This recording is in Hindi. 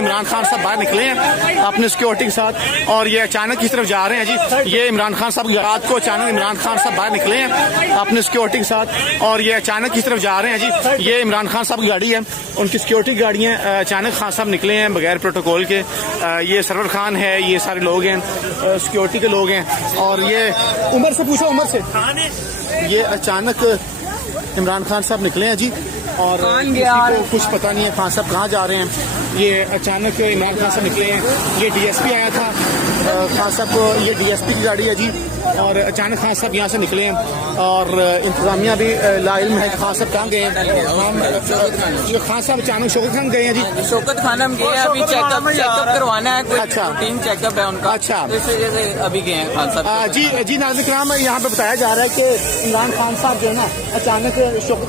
इमरान खान साहब बाहर निकले हैं अपने सिक्योरिटी के साथ और ये अचानक किस तरफ जा रहे हैं जी। ये इमरान खान साहब रात को अचानक इमरान खान साहब बाहर निकले हैं अपने सिक्योरिटी के साथ और ये अचानक किस तरफ जा रहे हैं जी। ये इमरान खान साहब की गाड़ी है, उनकी सिक्योरिटी गाड़ियाँ। अचानक खान साहब निकले हैं बगैर प्रोटोकॉल के। ये सरवर खान है, ये सारे लोग हैं, सिक्योरिटी के लोग हैं। और ये उमर से पूछो, उमर से। ये अचानक इमरान खान साहब निकले हैं जी और किसी को कुछ पता नहीं है खान साहब कहाँ जा रहे हैं। ये अचानक इमरान खान साहब निकले हैं। ये डीएसपी आया था खान साहब को, ये डीएसपी की गाड़ी है जी। और अचानक खान साहब यहाँ से निकले हैं और इंतजामिया भी लाइल्म है खान साहब कहाँ गए हैं। खान साहब अचानक शौकत खान गए हैं जी। शौकत खान हम गए अभी चेकअप करवाना है, अच्छा रूटीन चेकअप है उनका। अच्छा, इस वजह से अभी गए हैं खान साहब। जी नाज़रीन किराम, यहाँ पे बताया जा रहा है कि इमरान खान साहब जो है ना अचानक शौकत